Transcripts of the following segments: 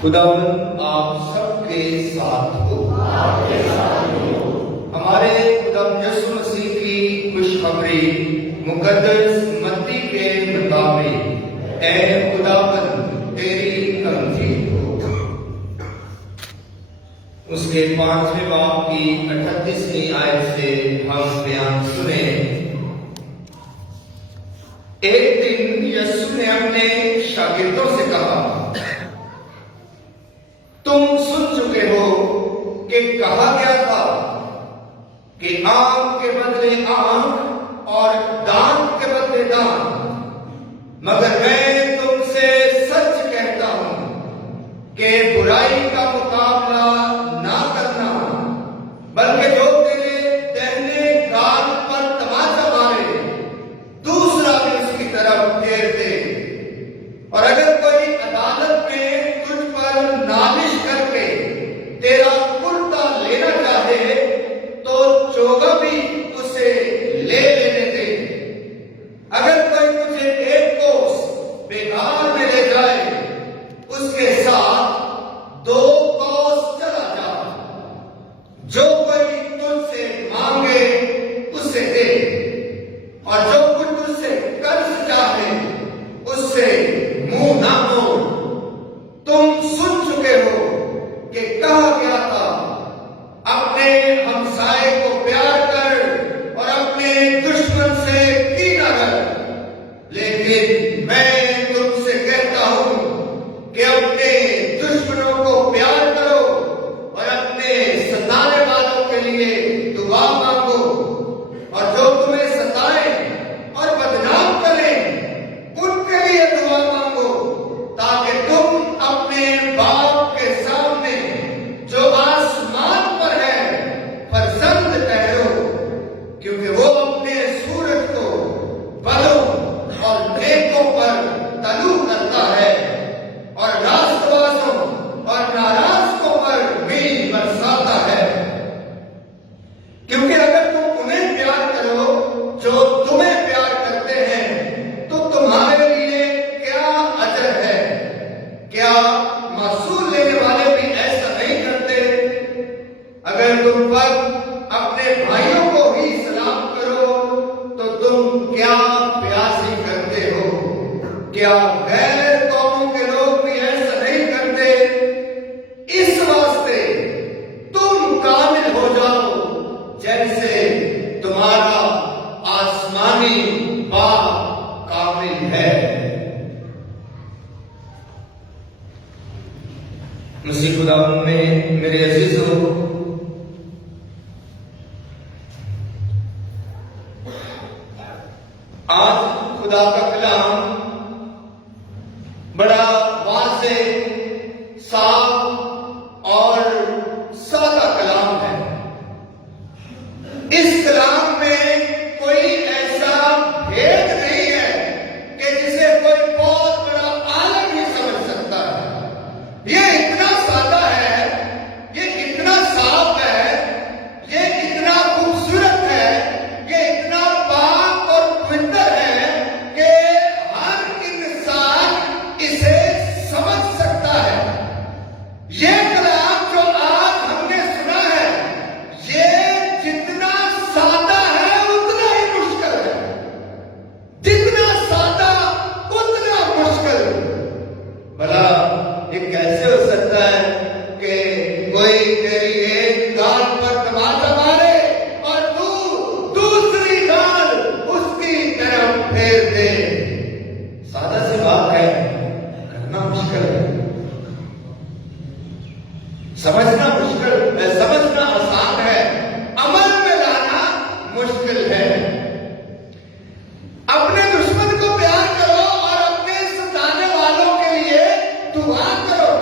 خداوند آپ سب کے ساتھ ہو۔ ہمارے خداوند یسوع مسیح کی خوشخبری مقدس متی کے مطابق اے خداوند تیری تمجید ہو۔ اس کے 5ویں باب کی 38ویں آیت سے ہم بیان سنیں۔ ایک دن یسوع نے اپنے شاگردوں سے کہا، تم سن چکے ہو کہ کہا گیا تھا کہ آنکھ کے بدلے آنکھ اور دانت کے بدلے دانت، مگر میں تم سے سچ کہتا ہوں کہ برائی کا مقابلہ نہ کرنا، بلکہ جو تیرے دہنے گال پر تماچا مارے دوسرا بھی اس کی طرف پھیر دے، اور اگر کوئی عدالت میں تجھ پر نالش کر کے تیرا کرتا لینا چاہے تو چوگا بھی اسے لے لینے دے۔ اگر کوئی تجھے ایک کوس بیگار میں لے جائے اس کے ساتھ 2 کوس چلا جا۔ جو کوئی تجھ سے مانگے اسے دے، اور جو کچھ تجھ سے قرض چاہے اس سے منہ نہ موڑ۔ تم سن چکے ہو کہ کہا گیا تھا، اپنے ہمسائے کو پیار کر اور اپنے دشمن سے کینہ رکھ۔ لیکن میں تم سے کہتا ہوں کہ اپنے دشمنوں کو پیار کرو اور اپنے ستانے والوں کے لیے دعا مانگو، اور جو تمہیں ستائیں اور بدنام کریں ان کے لیے دعا مانگو، تاکہ تم اپنے باپ کے سامنے جو آسمان پر ہے فرزند ٹھہرو، کیونکہ وہ اپنے سورج کو بدوں اور نیکوں پر طلوع کرتا ہے، اور راست بازوں اور ناراضوں پر بھی برساتا ہے۔ کیونکہ اگر تم انہیں پیار کرو جو تمہیں پیار کرتے ہیں تو تمہارے لیے کیا اجر ہے؟ کیا محصول لینے والے بھی ایسا نہیں کرتے؟ اگر تم پر اپنے بھائیوں کو ہی سلام کرو تو تم کیا پیاسی کرتے ہو؟ کیا غیر قوموں کے لوگ بھی ایسا نہیں کرتے؟ اس واسطے تم کامل ہو جاؤ جیسے تمہارا آسمانی باپ کامل ہے۔ مسیح خداوند میں میرے عزیزو، آج خدا کا کلام بڑا واضح، صاف اور سادہ کلام ہے۔ اس کلام میں کوئی ایسا بھید نہیں ہے کہ جسے کوئی بہت بڑا عالم ہی سمجھ سکتا ہے۔ یہ اتنا سادہ ہے، یہ اتنا صاف ہے، یہ اتنا خوبصورت ہے، یہ اتنا پاک اور پوتر ہے کہ ہر انسان اسے سمجھ سکتا ہے۔ یہ کلام جو آج ہم نے سنا ہے، یہ جتنا سادہ ہے اتنا ہی مشکل ہے، جتنا سادہ اتنا مشکل۔ بھلا یہ کیسے ہو سکتا ہے کہ کوئی تیری ایک گال پر تماچا مارے اور تو دوسری گال اس کی طرف پھیر دے؟ سادہ سی بات ہے، کرنا مشکل ہے، سمجھنا مشکل، سمجھنا آسان ہے، عمل میں لانا مشکل ہے۔ اپنے دشمن کو پیار کرو اور اپنے ستانے والوں کے لیے دعا کرو۔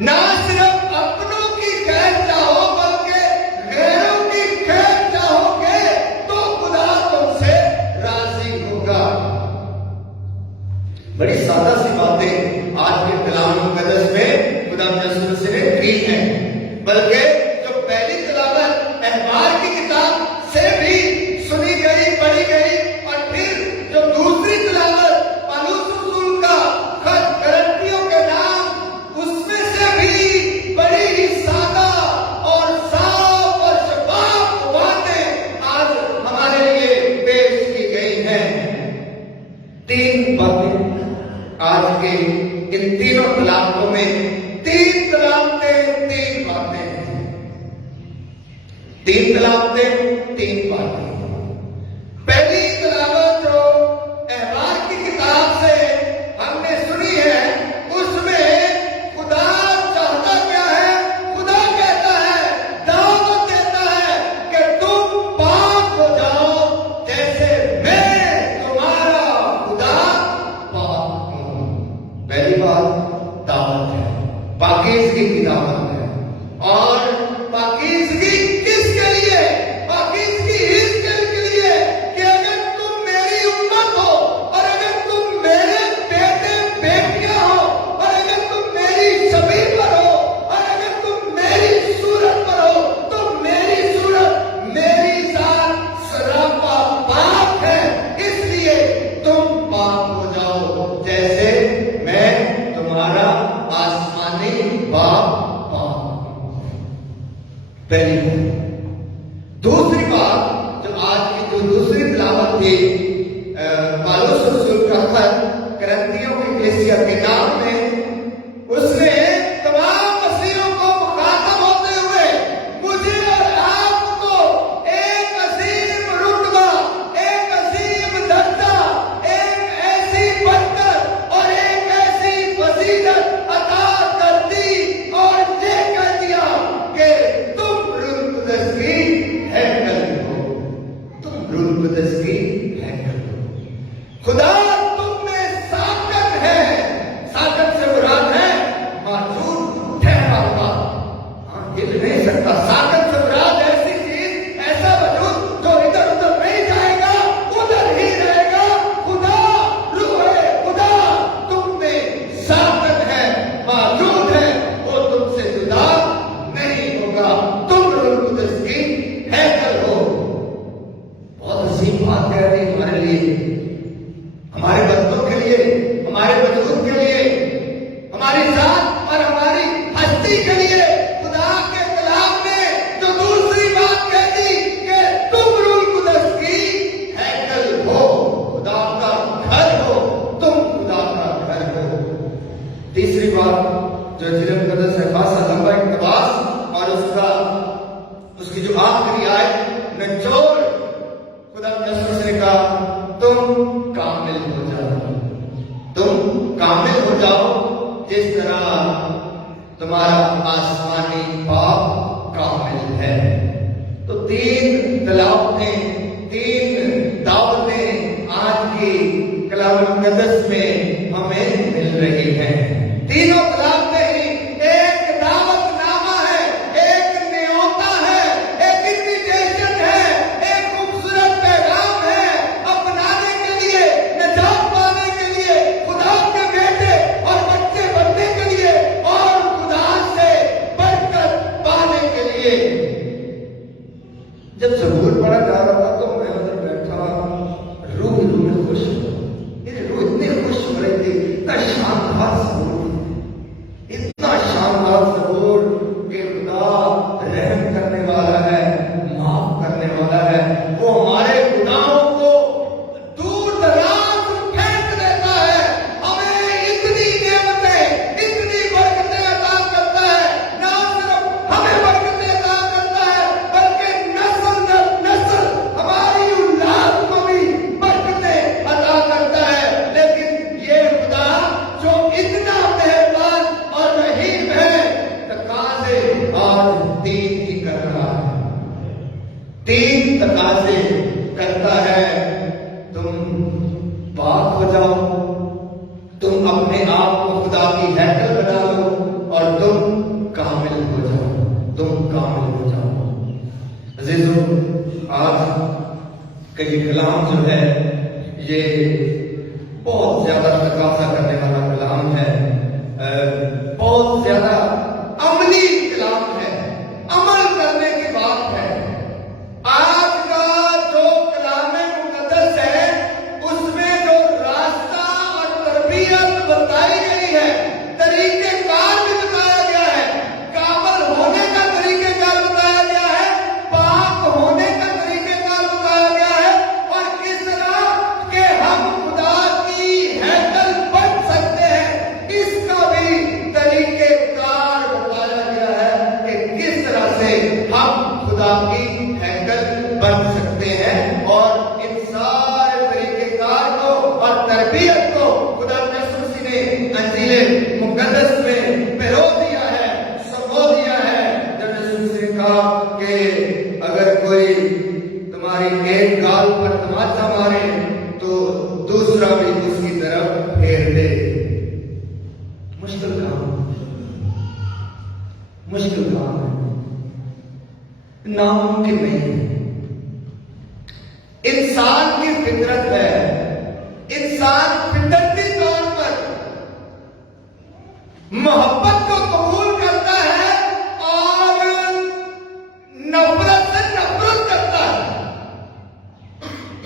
نہ صرف اپنوں کی خیر چاہو بلکہ غیروں کی خیر چاہو گے تو خدا تم سے راضی ہوگا۔ بڑی سادہ سی باتیں آج کے کلام مقدس میں خدا یسوع مسیح نے کی ہیں، بلکہ جو پہلی تلاوت احبار کی کتاب سے بھی سنی گئی، پڑھی گئی، اور پھر جو دوسری تلاوت پالوس رسول کا خط کرنٹیوں کے 3 बातें आज के इन तीनों तलाकों में 3 तलाक़ें 3 बातें हैं। 3 तलाक़ें 3 बातें। पहली तलावत जो अहबार की किताब से हमने सुनी है, उसमें खुदा चाहता क्या है? खुदा कहता है, दावत देता है कि तुम पाक हो जाओ जैसे मैं तुम्हारा खुदा पाक हूं। पहली बात दावत है, पाकीज़गी की दावत है। और पाकीज़गी किसके लिए? पाकीज़गी इसके लिए कि अगर तुम मेरी उम्मत हो और अगर तुम मेरे बेटे बेटियां हो और अगर तुम मेरी छवि पर हो और अगर तुम मेरी सूरत पर हो, तो मेरी सूरत मेरी जात सरापा पाक है। इसलिए तुम पाक हो जाओ जैसे मैं तुम्हारा आसमानी बाप पाक हूं। पहली बात। दूसरी बात, जो आज की जो दूसरी तिलावत थी, पौलुस रसूल का खत करंथियों की कलीसिया के नाम में, उसने तमाम मसीहों को मुखातब होते हुए मुझे और आपको एक अजीम रुतबा, एक अजीम दर्जा, एक ऐसी बरकत और एक ऐसी फजीलत अता कर दी और ये कह दिया कि तुम रूह कुदस की हैकल हो। तुम रूह कुदस की हैकल हो। खुदा तुम में साकत है। साकत से मुराद है मौजूद ठहरा हुआ। हिल नहीं सकता। साकत से मुराद ऐसी चीज, ऐसा वजूद जो इधर उधर नहीं जाएगा, उधर ही रहेगा। खुदा रूह है। खुदा तुम में साकत है, मौजूद है, वो तुमसे जुदा नहीं होगा। तुम रूह कुदस की हैकल हो। बहुत अजीम बात कह रही हमारे लिए, हमारे बच्चों के लिए, हमारे वजूद के लिए, हमारी जात और हमारी हस्ती के लिए। खुदा के कलाम में जो दूसरी बात कह दी कि तुम रूह कुदस की हैकल हो, खुदा का घर हो, तुम खुदा का घर हो। तीसरी बात जो जिल मुकद्दस है, खासा लंबा इक़्तिबास और उसकी जो आखिरी आयत निचोड़, खुदा ने कहा तुम कामिल हो जाओ। तुम कामिल हो जाओ जिस तरह तुम्हारा आसमानी बाप कामिल है। तो 3 तलाक़ें, 3 दावतें आज की कलाम मुक़द्दस में हमें मिल रही हैं। तीनों तलाक़ें ही एक दावतनामा है, एक न्योता है, एक इन्विटेशन है, एक खूबसूरत पैगाम है अपनाने के लिए, निजात पाने के लिए, खुदा के बेटे और बच्चे बनने के लिए और खुदा से बरकत पाने के लिए। जब ज़बूर पढ़ा जा रहा था तो मैं उधर बैठा, रूह में खुश हो। मेरी रूह इतनी खुश हो रही थी। इतना शानदार ज़बूर, इतना शानदार ज़बूर कि खुदा रहम करने वाला है, माफ करने वाला है। वो हमारे गुनाहों को दूर दराज फेंक देता है। हमें इतनी नेमतें, इतनी बरकतें अता करता है। ना सिर्फ हमें बरकतें अता करता है, बल्कि नस्ल दर नस्ल हमारी औलाद को भी बरकतें अता करता है। लेकिन ये खुदा जो इतना मेहरबान और रहीम है, तकाज़े आज 3 ही कर रहा है। 3 तकाज़े करता है। तुम पाक हो जाओ, तुम अपने आप को खुदा की हैकल बना लो और तुम कामिल हो जाओ। तुम कामिल हो जाओ। अजीजों, आज का ये कलाम जो है, ये बहुत ज्यादा तकाज़ा करने वाला कलाम है। बहुत ज्यादा अमली कलाम है, अमल करने की बात है। आज का जो कलाम मुक़द्दस है, उसमें जो रास्ता और तरबियत बताई गई है, तरीक़ेकार भी बताया गया है, कामिल होने का तरीक़ेकार बताया गया है, पाक होने का तरीक़ेकार बताया गया है, और किस तरह के हम खुदा की नामुमकिन नहीं है। इंसान की फितरत है, इंसान फितरती तौर पर मोहब्बत को कबूल करता है और नफरत से नफरत करता है।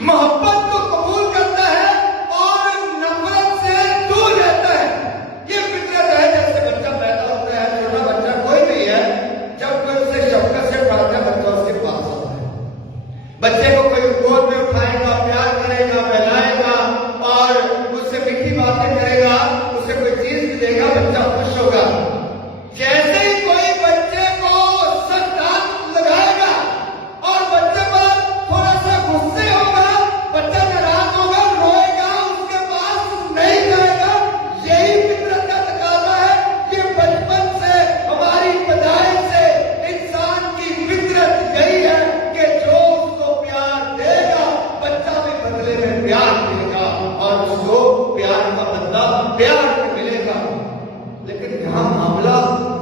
मोहब्बत को कबूल करता है और नफरत से दूर रहता है। ये फितरत है। जैसे बच्चा पैदा होता है, छोटा बच्चा कोई भी है, जब कोई उसे शफकत से उठाता है, बच्चा उसके पास आता है। बच्चे को कोई गोद में उठाएगा, प्यार करेगा, बहलाएगा और उससे मीठी बातें करेगा, उसे कोई चीज भी देगा, बच्चा खुश होगा। जैसे ही कोई बच्चे को सख्त हाथ लगाएगा और बच्चे पर थोड़ा सा गुस्से होगा, बच्चा नाराज होगा, रोएगा, उसके पास नहीं जाएगा। यही फितरत का तकाजा है। ये बचपन से, हमारी पैदाइश से इंसान की फितरत यही है कि जो उसको प्यार देगा, बच्चा भी बदले में प्यार देगा और उसको प्यार का बदला प्यार में मिलेगा। लेकिन यहां मामला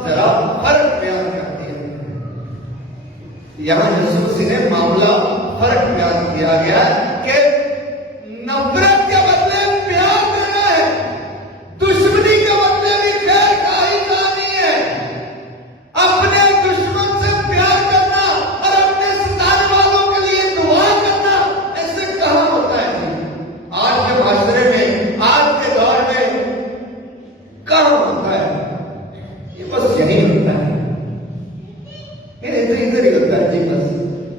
जरा फर्क बयान करती है। यहां यीशु ने मामला फर्क बयान किया गया कि नफरत के बदले प्यार देना है, दुश्मनी के बदले भी खैर का ही कहानी है। अपने दुश्मन से प्यार करना और अपने सताने वालों के लिए दुआ करना, ऐसे कहां होता है? आज के माशरे में, आज के दौर में कहां होता है? ये बस यही होता है, ये इधर ही होता है जी। बस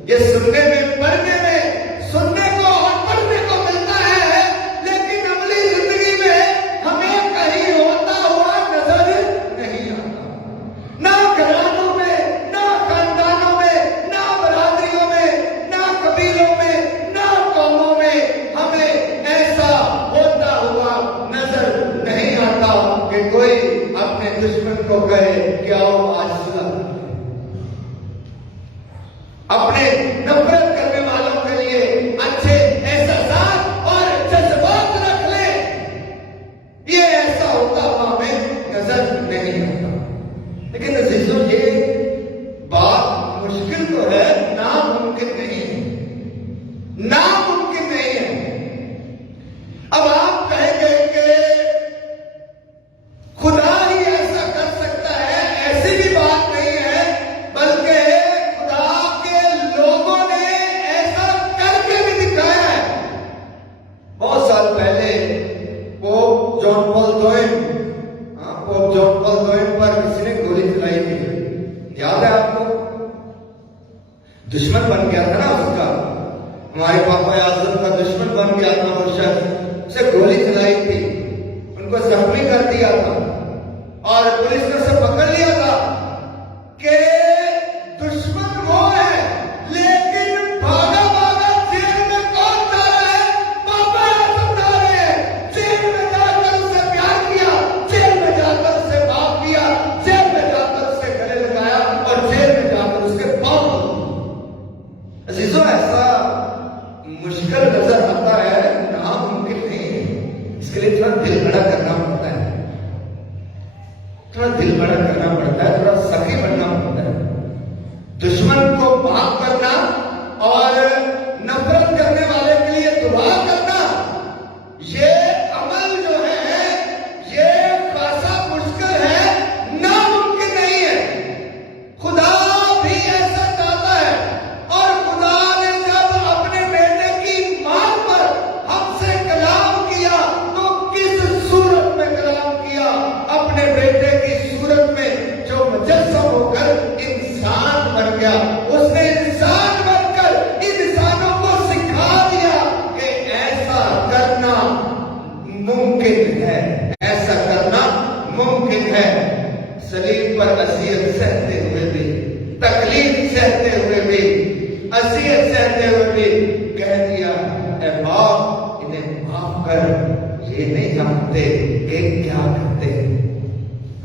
ये सुनने में, पढ़ने में, सुनने को और पढ़ने को मिलता है, लेकिन अमली जिंदगी में हमें कहीं होता हुआ नजर नहीं आता। ना घरानों में, ना खानदानों में, ना बरादरियों में, ना कबीलों में, ना कौमों में हमें ऐसा होता हुआ नजर नहीं आता कि कोई अपने दुश्मन को कहे कि आओ आज सुलह। अपने नफरत करने वालों के लिए अच्छे एहसास और जज्बात रख ले, ये ऐसा होता हुआ हमें नजर नहीं आता। लेकिन अजीजों, ये बात मुश्किल तो है, नामुमकिन नहीं है, नामुमकिन नहीं है। अब आप कहेंगे कि खुदा ही ऐसा कर सकता है, ऐसी भी बात नहीं है, बल्कि खुदा के लोगों ने ऐसा करके भी दिखाया है। बहुत साल पहले पोप जॉन पॉल दोइन पर किसी ने गोली चलाई थी, याद है आपको? दुश्मन बन गया था ना उसका, हमारे पापा आजम का दुश्मन बन गया था वो शख्स, उसे गोली चलाई थी, उनको जख्मी कर दिया था और पुलिस ने उसे पकड़ लिया था कि दुश्मन वो है, लेकिन भागा भागा जेल में कौन जा रहा है? पापा आजम जा रहे हैं। जेल में जाकर उसे प्यार किया, जेल में जाकर उसे माफ किया, जेल में जाकर उसे गले लगाया और जेल में जाकर उसके पांव धोए। अजीजों, ऐसा मुश्किल नजर आता है, नामुमकिन नहीं है। इसके लिए थोड़ा दिल बड़ा करना पड़ता है, थोड़ा दिल बड़ा करना पड़ता है, थोड़ा सखी बनना पड़ता है। दुश्मन को माफ करना और नफरत करने वाले के लिए दुआ करना, ये अमल जो है ये खासा मुश्किल है, नामुमकिन नहीं है। खुदा भी ऐसा चाहता है और खुदा ने जब अपने बेटे की मांग पर हमसे कलाम किया तो किस सूरत में कलाम किया? अपने बेटे की सूरत में, जो मुजस्सम होकर इंसान बन गया। उसने इंसान बनकर इंसानों को सिखा दिया कि ऐसा करना मुमकिन है, ऐसा करना मुमकिन है। सलीब पर असियत सहते हुए भी, तकलीफ सहते हुए भी, असियत सहते हुए भी कह दिया, ऐ बाप इन्हें माफ कर, ये नहीं जानते कि क्या करते।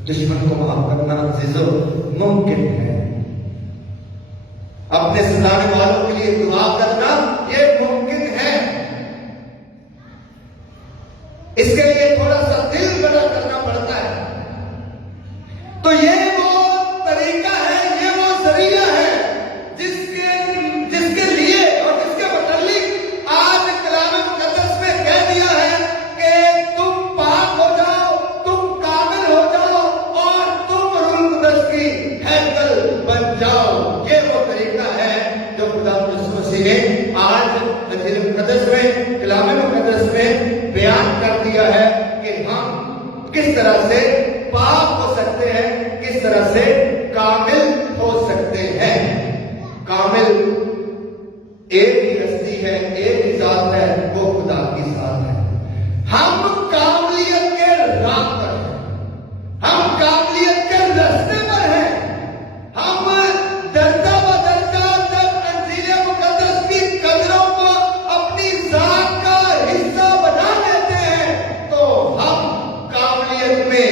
दुश्मन को माफ करना अजीजों मुमकिन है। अपने सताने वालों के लिए दुआ करना ये मुमकिन है। इसके लिए थोड़ा सा दिल बड़ा करना पड़ता है। तो ये वो तरीका है, ये वो जरिया है जिसके किस तरह से पाक हो सकते हैं, किस तरह से कामिल हो सकते हैं। कामिल एक ही हस्ती है, एक ही जात है, वो खुदा की जात है। हम कामलियत के राह पर हैं, हम कामलियत के रास्ते पर हैं। हम दर्जा बदर्जा जब अंजील मुकद्दस की कदरों को अपनी जात का हिस्सा बना लेते हैं तो हम कामलियत में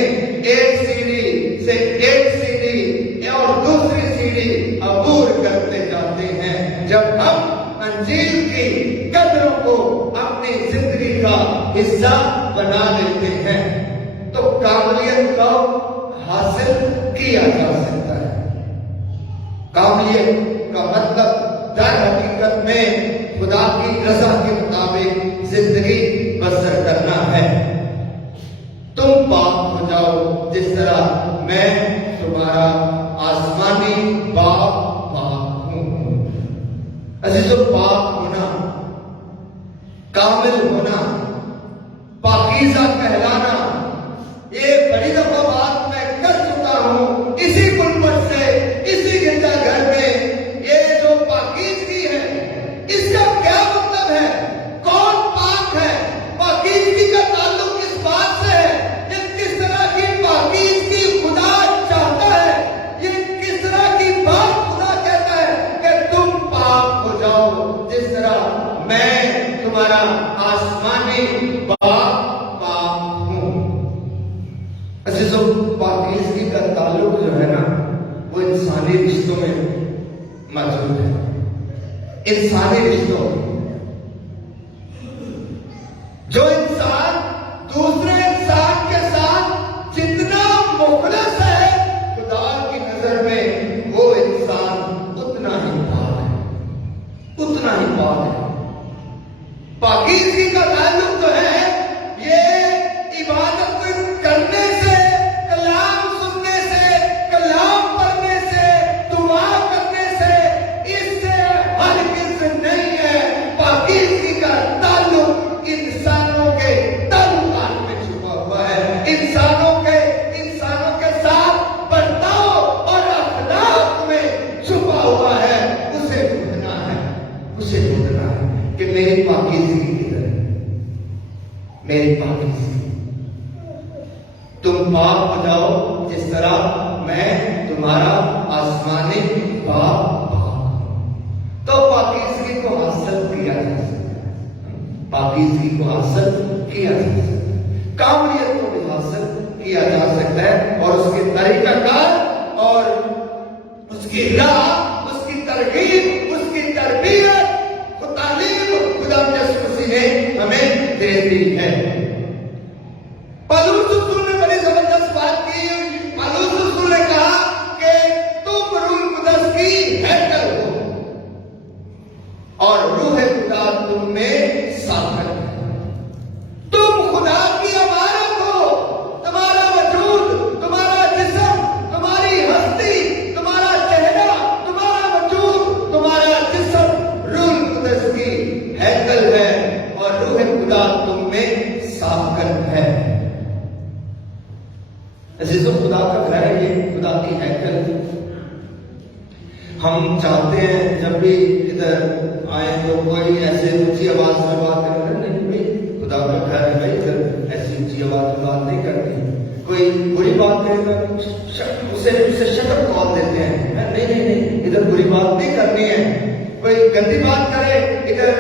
एक सीढ़ी से एक सीढ़ी और दूसरी सीढ़ी अबूर करते जाते हैं। जब हम अंजील की कदरों को अपनी जिंदगी का हिस्सा बना लेते हैं तो कामलियत को हासिल किया जा सकता है। कामलियत का मतलब दर हकीकत में खुदा की रज़ा के मुताबिक जिंदगी बसर करना है। तुम पाक हो जाओ जिस तरह मैं तुम्हारा आसमानी बाप पाक हूं। अजीजों, पाक होना, कामिल होना, पाकीज़ा कहलाना, ये बड़ी दफा बात मैं कर चुका हूं इसी गुलमत से, इसी गिरजा घर में। ये जो पाकीज़गी है इसका क्या मतलब है? कौन पाक है? पाकीज़गी का ताल्लुक इस बात से है कि किस तरह की पाकीज़गी खुदा चाहता है, ये किस तरह की बात खुदा कहता है कि तुम पाक हो जाओ जिस तरह मैं तुम्हारा आसमानी बाप पाक हूं। अजीजों, पाकीज़गी का ताल्लुक जो है ना वो इंसानी रिश्तों में मौजूद है। इंसानी रिश्तों, जो इंसान दूसरे इंसान के साथ जितना मुखलस है खुदा की नजर में वो इंसान उतना ही पाक है, उतना ही पाक है। पाकीज़गी का ताल्लुक जो है ये इबादत करने से, कलाम सुनने से, कलाम पढ़ने से, दुआ करने से, इससे हरगिज़ नहीं है। पाकीज़गी का ताल्लुक इंसानों के ताल्लुकात में छुपा हुआ है। इंसानों के साथ बर्ताव और अखलाक में छुपा हुआ है। उसे ढूंढना है, उसे ढूंढना है कि मेरी पाकीज़गी किधर है, मेरी पाकीज़गी। तुम पाक हो जाओ जिस तरह मैं तुम्हारा आसमानी बाप पाक हूं। तो पाकीज़गी को हासिल किया जा सकता है, पाकीज़गी को हासिल किया जा सकता है, कामलियत को भी हासिल किया जा सकता है। और उसके तरीकाकार और उसकी राह, उसकी तरगीब, उसकी तरबियत, तालीम खुदा यीशु मसीह ने हमें दे दी है। पौलुस रसूल ने बड़ी जबरदस्त बात की। पौलुस रसूल ने कहा कि तुम रूह कुदस की हैकल हो और रूह खुदा तुम में साकत है। तुम खुदा की अमानत हो। तुम्हारा वजूद, तुम्हारा जिस्म, तुम्हारी हस्ती, तुम्हारा चेहरा, तुम्हारा वजूद, तुम्हारा जिस्म रूह कुदस की हैकल है और रूह खुदा तुम में साकत है। अजीजों, खुदा का घर है, ये खुदा की हैकल। हम चाहते हैं जब भी इधर आए तो कोई ऐसे ऊंची आवाज में बात करें, नहीं भाई खुदा का घर है भाई, इधर ऐसी ऊंची आवाज में बात नहीं करती। कोई बुरी बात करे तो उसे शक्ल कॉल देते हैं, नहीं नहीं नहीं, इधर बुरी बात नहीं करनी है। कोई गंदी बात करे इधर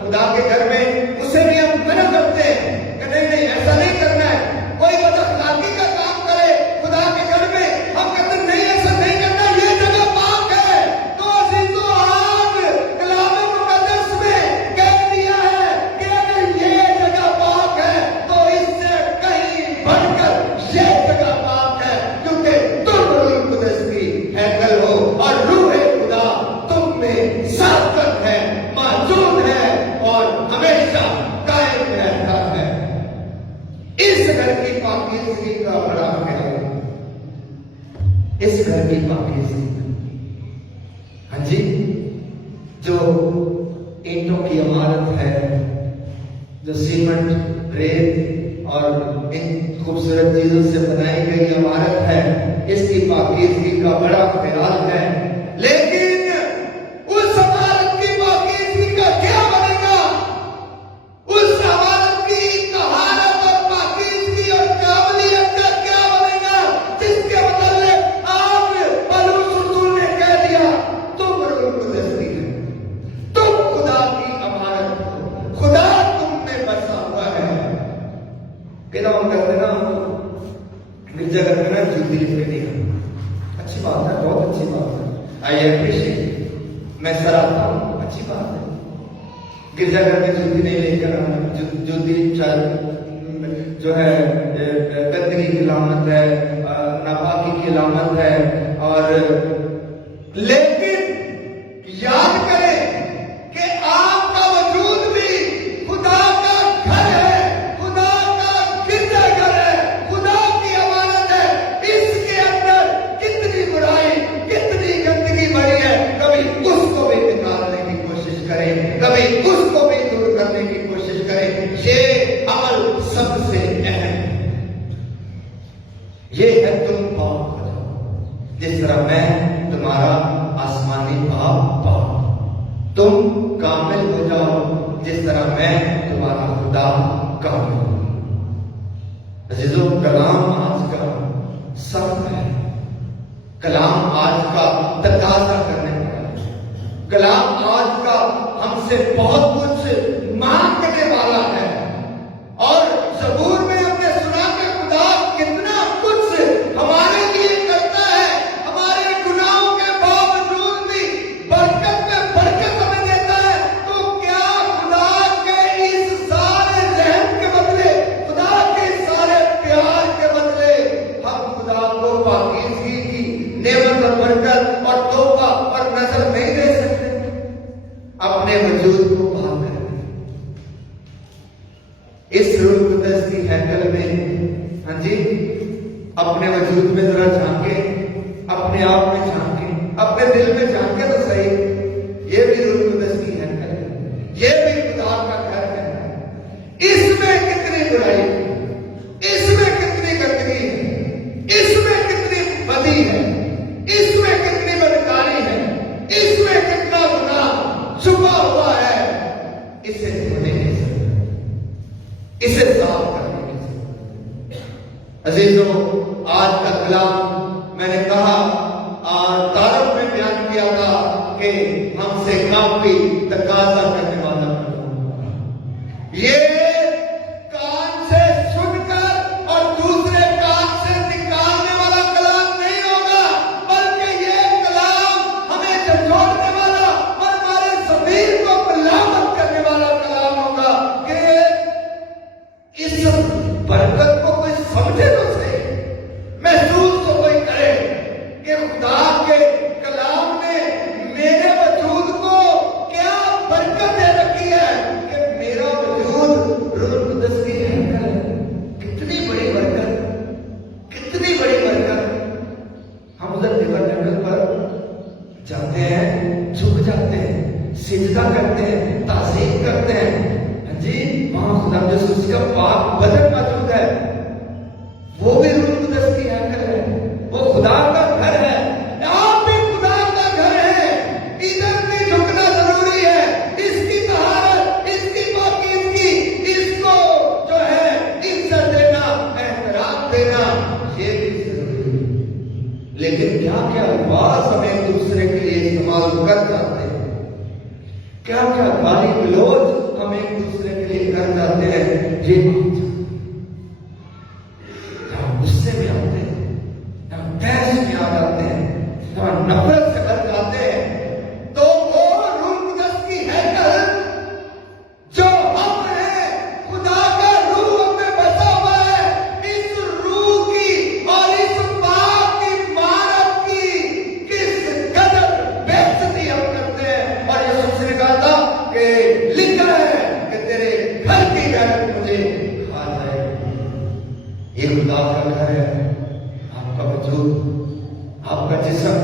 खुदा के घर में, उसे भी हम मना करते हैं कि नहीं नहीं ऐसा नहीं करना है। कोई बदअखलाकी का काम करे खुदा के घर में, हम कहते नहीं ऐसा नहीं करना, ये जगह पाक है। तो अजीजों, आज कलाम मुकद्दस में कह दिया है कि अगर ये जगह पाक है तो इससे कहीं बढ़कर ये जगह पाक है, क्योंकि तुम रूह कुदस की हैकल हो और रूह खुदा तुम में साकत है, मौजूद है और हमेशा कायम रहता है। इस घर की पाकीज़गी का बड़ा ख्याल, इस घर की पाकीज़गी, हाँ जी, जो ईंटों की इमारत है, जो सीमेंट, रेत और इन خوبصورت چیزوں سے بنائی گئی عمارت ہے، اس کی پاکیزگی کا بڑا خیال ہے، لیکن اس عمارت کی پاکیزگی کا کیا بنے گا؟ اس عمارت کی طہارت اور پاکیزگی اور کاملیت کا کیا بنے گا جس کے بدلے آپ پولس رسول نے کہہ دیا تم روح القدس کی ہے، تم خدا کی عمارت ہو، خدا تم میں بسا ہوا ہے۔ کہنا ہم کرتے نا گرجا گھر میں نا جوتی لکھ کے دیا، اچھی بات ہے، بہت اچھی بات ہے، آئی اپریشیٹ، میں سراہتا ہوں، اچھی بات ہے۔ گرجا گھر میں جوتی نہیں لے کر آنا، جوتی جو ہے گندگی کی علامت ہے، ناپاکی کی علامت ہے، اور لیکن یاد کریں کہ آپ کا وجود بھی خدا کا گھر ہے، خدا کا گرجا گھر ہے، خدا کی امانت ہے۔ اس کے اندر کتنی برائی، کتنی گندگی بڑی ہے، کبھی اس کو بھی نکالنے کی کوشش کریں، کبھی اس کو بھی دور کرنے کی کوشش کریں۔ یہ عمل سب سے اہم ہے، یہ ہے تم پاک ہو جاؤ جس طرح میں تمہارا آسمانی باپ پاک، تم کامل ہو جاؤ جس طرح میں تمہارا خدا کامل ہوں۔ عزیزو، کلام آج کا سخت ہے، کلام آج کا تقاضا کرنے والا ہے، کلام آج کا ہم سے بہت کچھ مانگنے والا ہے، اور زبور میں ہم نے سنا کہ خدا کتنا کچھ ہمارے لیے کرتا ہے، ہمارے گناہوں کے باوجود بھی برکت میں برکت ہمیں دیتا ہے۔ تو کیا خدا کے اس سارے رحم کے بدلے، خدا کے سارے پیار کے بدلے ہم خدا کو پاکیزگی کی نعمت اور برکت اور توبہ اور نظر نہیں دے سکتے؟ اپنے وجود کو پاک کریں، اس روح القدس کی ہیکل میں، ہاں جی، اپنے وجود میں ذرا جھانکیں، اپنے آپ میں جھانکیں، اپنے دل میں جھانکیں تو صحیح، یہ بھی روح القدس کی ہیکل ہے، یہ بھی خدا کا گھر ہے۔ اس میں کتنی برائی ہے، اس میں کتنی گندگی ہے، اس میں کتنی بدی ہے، اس میں کتنی بدکاری ہے، اس میں کتنا گناہ چھپا ہوا ہے، اسے دھونے کی ضرورت ہے، اسے صاف کرنے کی ضرورت ہے۔ عزیزو، آج کا کلام میں نے کہا اور تعارف میں بیان کیا تھا کہ ہم سے کافی تقاضا کرنے والا کلام، یہ کان سے سن کر اور دوسرے کان سے نکالنے والا کلام نہیں ہوگا، بلکہ یہ کلام ہمیں جھنجھوڑنے والا اور ہمارے ضمیر کو ملامت کرنے والا کلام ہوگا کہ اس برکت کو کوئی سمجھے تو صحیح، محسوس تو کوئی کرے کہ خدا کے کلام نے میرے وجود کو کیا برکت دے رکھی ہے کہ میرا وجود روح القدس کی ہیکل ہے۔ کتنی بڑی برکت، کتنی بڑی برکت۔ ہم ادھر دیور جنگل پر جاتے ہیں، جھک جاتے ہیں، سجدہ کرتے ہیں، تعظیم کرتے ہیں، جی وہاں خدا یسوع کا پاک بدن موجود ہے، وہ بھی روح القدس کی ہیکل ہے، وہ خدا کا گھر ہے، آپ بھی خدا کا گھر ہے۔ ادھر بھی جھکنا ضروری ہے، اس کی طہارت، اس کی پاکیزگی، اس کو جو ہے عزت دینا، احترام دینا، یہ بھی ضروری ہے۔ لیکن کیا کیا الفاظ ہم ایک دوسرے کے لیے استعمال کر جاتے ہیں، کیا کیا گالی گلوچ ہم ایک دوسرے کے لیے کر جاتے ہیں، یہ ہم غصے میں آتے ہیں، ہم بحث میں آ جاتے ہیں، ہم نفرت سے بھر جاتے ہیں، تو وہ روح القدس کی ہیکل جو ہم ہیں، خدا کا روح ہم میں بسا ہوا ہے، اس روح کی اور اس پاک عمارت کی کس قدر بےعزتی ہم کرتے ہیں۔ اور یسوع نے کہا تھا کہ لکھا ہے کہ تیرے گھر کی غیرت مجھے کھا جائے۔ یہ خدا کا گھر ہے، آپ کا وجود، آپ کا جسم،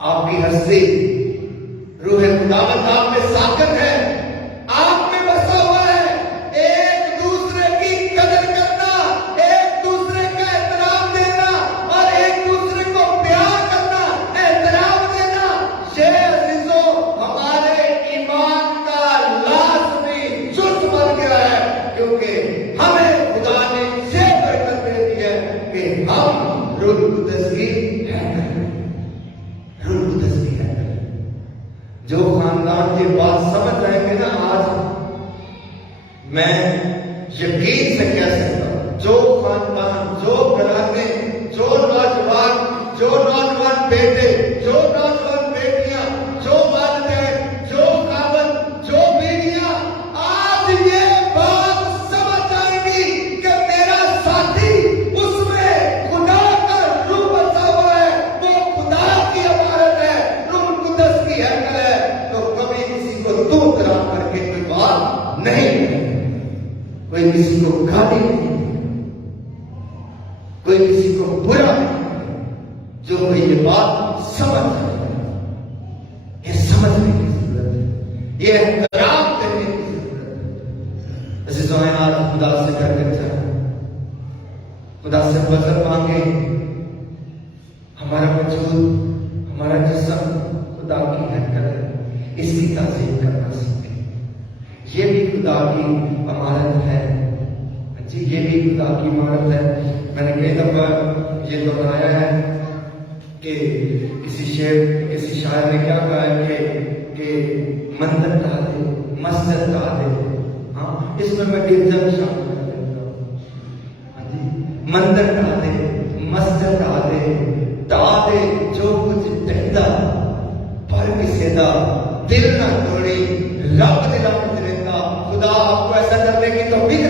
آپ کی ہستی، روح خداوند آپ میں ساکن ہے، آپ میں بسا ہوا ہے۔ ایک دوسرے کی قدر کرنا، روح القدس کی حیکل، روح القدس کی حیکل۔ جو خاندان یہ بات سمجھ رہے ہیں نا آج، میں یقین سے کہہ سکتا ہوں، جو خاندان، جو گھرانے، جو نوجوان بیٹے، جو نوجوان بیٹیاں، جو والدین، جو خاوند، جو بیویاں آج یہ بات سمجھ آئے گی کہ میرا ساتھی، اس میں خدا کا روح بسا ہوا ہے، وہ خدا کی عمارت ہے، روح القدس کی حیکل ہے، تو کبھی کسی کو تو طرح کر کے کوئی بات نہیں ہے، کوئی کسی کو گالی نہیں، کوئی کسی کو برا نہیں، جو کوئی یہ بات سمجھ رہے ہیں، یہ سمجھنے کی ضرورت ہے، یہ احترام کرنے کی ضرورت ہے۔ عزیزوں آج خدا سے کر کے چاہیں، خدا سے وزن مانگے، ہمارا وجود، ہمارا جسم خدا کی حیکل ہے، اس کی تعظیم کرنا سیکھیں۔ یہ بھی خدا کی امانت ہے، جی یہ بھی خدا کی امانت ہے۔ میں نے کئی دفعہ یہ دہرایا ہے کہ کسی شاعر نے کیا کہا ہے کہ مندر ڈھا دے، مسجد ڈھا دے، ہاں اس میں گرجا شامل کر دیتا ہوں، ہاں جی مندر ڈھا دے، مسجد ڈھا دے جو کچھ ڈھہدا، پر کسی دا دل نہ توڑی، رب دل رہتا۔ خدا آپ کو ایسا کرنے کی توفیق